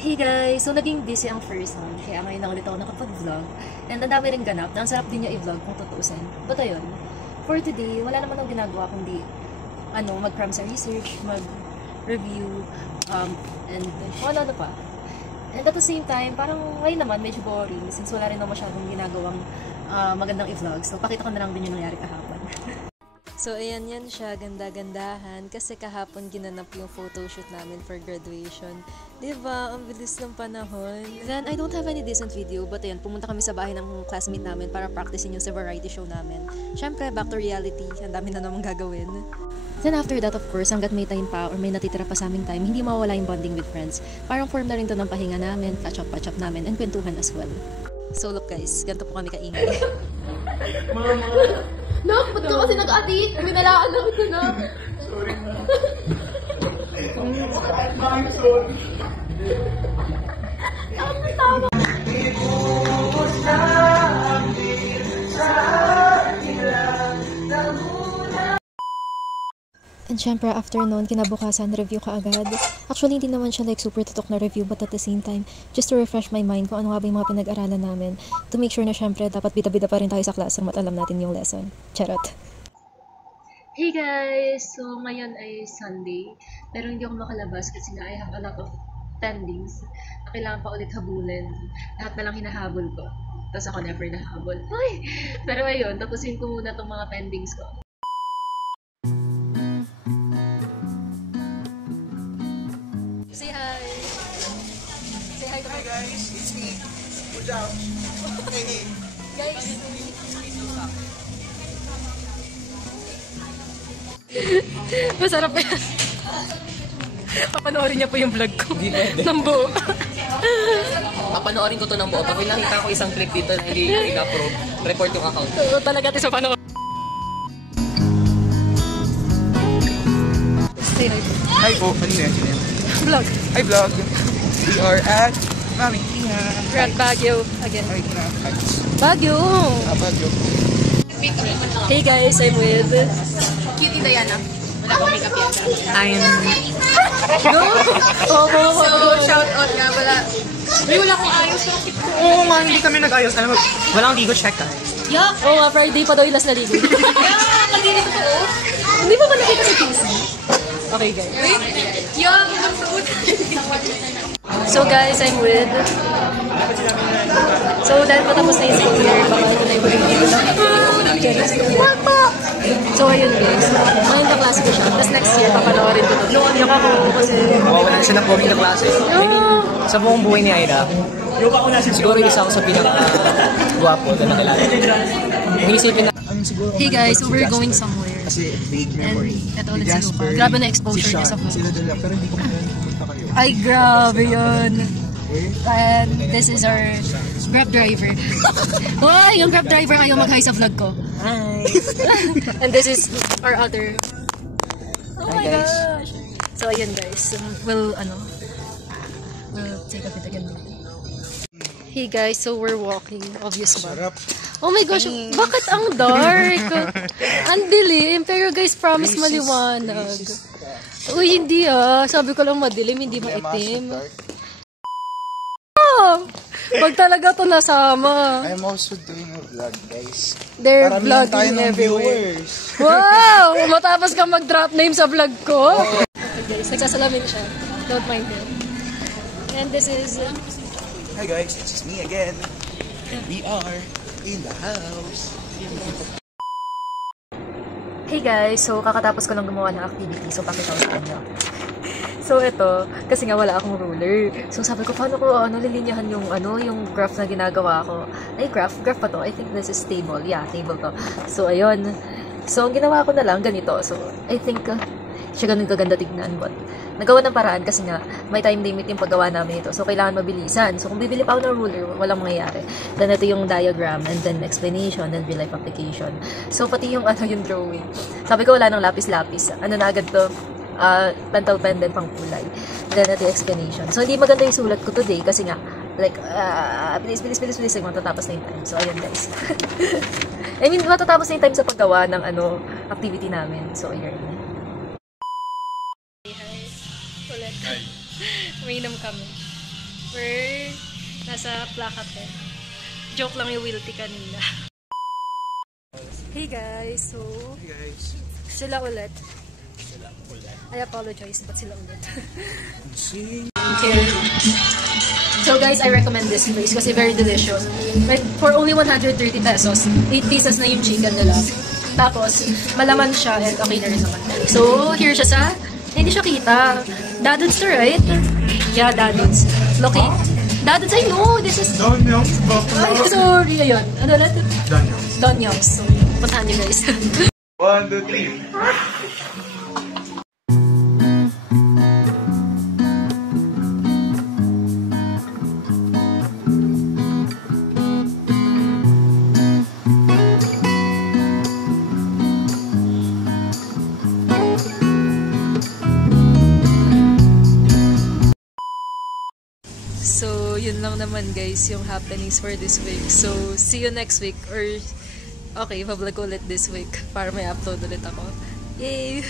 Hey guys! So naging busy ang first one, kaya ngayon na ulit ako nakapag-vlog. And ang dami rin ganap, na ang sarap din niya i-vlog kung tutuusin. But ayun, for today, wala naman akong ginagawa kundi mag-cram sa research, mag-review, and wala na pa. And at the same time, parang ngayon naman medyo boring since wala rin naman masyadong ginagawang magandang i-vlog. So pakita ko na lang din yung nangyari kahapon. So, ayan yan siya, ganda-gandahan. Kasi kahapon ginanap yung photoshoot namin for graduation. Diba? Ang bilis ng panahon. Then, I don't have any decent video. But ayan, pumunta kami sa bahay ng classmate namin para practicein yung sa variety show namin. Siyempre, back to reality. Ang dami na namang gagawin. Then after that, of course, hanggat may time pa or may natitira pa sa aming time, hindi mawala yung bonding with friends. Parang form na rin to ng pahinga namin, catch-up namin, and kwentuhan as well. So, look guys, ganito po kami kaingay. Nak, ba't ka kasi nag-atit? Minalaan lang ito, Nak. Sorry na. I'm sorry. Ang tama. And syempre, after noon, kinabukasan, review ka agad. Actually, hindi naman siya like super tutok na review, but at the same time, just to refresh my mind kung ano nga ba yung mga pinag-aralan namin. To make sure na syempre, dapat bida-bida pa rin tayo sa classroom at alam natin yung lesson. Charot. Hey guys! So, ngayon ay Sunday. Pero hindi ako makalabas kasi nga I have a lot of pendings na kailangan pa ulit habulin. Lahat na lang hinahabol ko. Tapos ako never nahabol. Ay! Pero ayun, tapusin ko muna itong mga pendings ko. Say hi! Say hi to Hi guys, it's me. Good job. Hey. guys! Masarap yan. Papanoorin niya po yung vlog ko. Ng buo. Papanoorin ko to ng buo. Pag nakita ko isang clip dito na hindi i-approve, report yung account. So, talaga ito sa panoorin. Say hi. Hi po. Ano yan? Vlog. Hi vlog. We are at Mami Ina. We're at Baguio again. Hi na. Baguio! Baguio. Hey guys, I'm with... Cutie Diana. Wala akong makeup yan. I'm... No! So, shout out nga. Wala akong ayos. Oo nga, hindi kami nag-ayos. Alam mo, walang ligo check ka. Yeah. Oo nga, Friday pa daw yung last na ligo. Yeah, mag-init ito po. Hindi pa ba nakita sa PC? Okay guys. Wait. Yeah, magsuot. So guys, I'm with... So dahil patapos na yung school year, baka ito na yung huling video na. So ayun guys, ngayon na klase ko siya. Tapos next year, papanoorin ko ito. Yung ako kasi... Mawawala na siya ng boring na klase. Sa buong buhay ni Aida, siguro isa ako sa pinaka-guwapo na nakilala. Inisipin na... Hey guys, so we're going somewhere. Kasi vague And memory. ito ulit si Lupa. Grabe na exposure niya sa vlog. Sila dala, pero hindi ko pumunta kayo. Ay, grabe yun. And this is our Grab driver. Hoy, yung Grab driver ayaw mag-hi sa vlog ko. Hi. And this is our other... Oh my gosh. So, ayun guys. We'll take a bit again. Hey guys, so we're walking. Obvious ba? Sarap. Oh my gosh, bakit ang dark? Ang dilim, pero guys, promise maliwanag. Uy, hindi ah. Sabi ko lang madilim, hindi maitim. Pag talaga to nasama. I'm also doing a vlog, guys. They're Paramihan tayo vlogging ng everywhere. viewers. Wow! Matapos ka mag-drop name sa vlog ko. Okay guys, nagsasalamin siya. Don't mind him. And this is... Hi guys, it's just me again. We are in the house. Hey guys, so kakatapos ko lang gumawa ng activity, so pakita ko sa inyo. So ito, kasi nga wala akong ruler. So sabi ko, paano ko lilinyahan yung yung graph na ginagawa ko. Ay, graph pa to. I think this is table. Yeah, table to. So ayun. So ang ginawa ko na lang ganito. So I think siya ganun kaganda tignan, but nagawa ng paraan kasi nga may time limit yung paggawa namin ito. So kailangan mabilisan. So kung bibili pa ako ng ruler, walang mangyayari. Then ito yung diagram and then explanation and real life application. So pati yung yung drawing. Sabi ko wala nang lapis-lapis. Ano na agad to? Pentel pen din pang kulay. Then ito yung explanation. So hindi maganda yung sulat ko today kasi nga like bilis matatapos na yung time. So ayun guys. I mean matatapos na yung time sa paggawa ng activity namin. So ayun. Ulit. Umiinom kami. We're nasa Placaten. Joke lang yung Wilty kanina. Hey guys, so Hey guys. sila ulit. I apologize, but sila ulit. Sing. Okay. So guys, I recommend this place kasi very delicious. Like, for only 130 pesos, 8 pieces na yung chicken nila. Tapos, malaman siya and okay na rin naman. So, here siya sa, hindi siya kita. Daduds to, right? Yeah, Daduds. Looking. Daduds, I know! This is... Danyang's Ay, sorry, ayun. Ano ulit? Danyang's. Danyang's. So, puntahan niyo guys. 1, 2, 3. So, yun lang naman guys yung happenings for this week. So, see you next week or okay, pa-vlog ulit this week para may upload ulit ako. Yay!